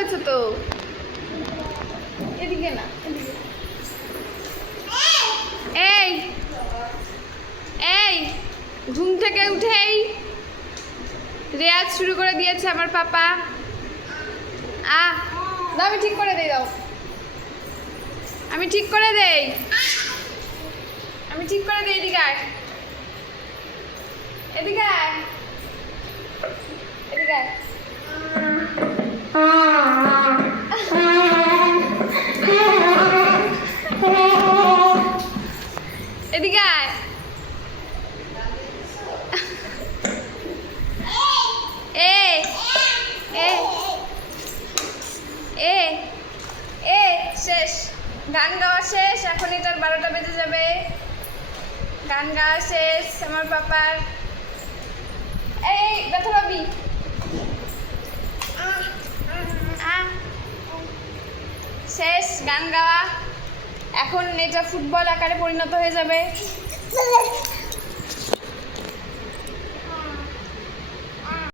হয়েছে তো। এদিকে না, এদিকে। এই এই ঘুম থেকে উঠেই রেয়াজ শুরু করে দিয়েছে আমার পাপা। দাও, আমি ঠিক করে দেই, দাও আমি ঠিক করে দেই, আমি ঠিক করে দেই। এদিকে আয়, এদিকে আয়, এদিকে আয়। এদিকে আয়। এ এ এ এ শেষ, গান গাওয়া শেষ। এখন এটার 12টা বেজে যাবে। গান গাওয়া শেষ আমার পাপার। এই ব্যথা পাবি। শেষ গান গাওয়া। এখন এটা ফুটবল আকারে পরিণত হয়ে যাবে।